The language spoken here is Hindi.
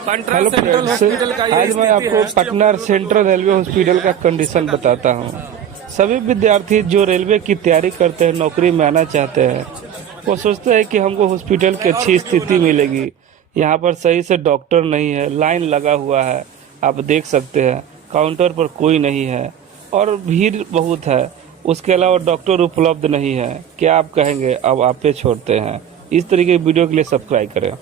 हेलो फ्रेंड्स, आज मैं आपको पटना सेंट्रल रेलवे हॉस्पिटल का कंडीशन बताता हूँ। सभी विद्यार्थी जो रेलवे की तैयारी करते हैं, नौकरी में आना चाहते हैं, वो सोचते हैं कि हमको हॉस्पिटल की अच्छी स्थिति मिलेगी। यहाँ पर सही से डॉक्टर नहीं है, लाइन लगा हुआ है, आप देख सकते हैं। काउंटर पर कोई नहीं है और भीड़ बहुत है। उसके अलावा डॉक्टर उपलब्ध नहीं है। क्या आप कहेंगे? अब आप पे छोड़ते हैं। इस तरीके की वीडियो के लिए सब्सक्राइब करें।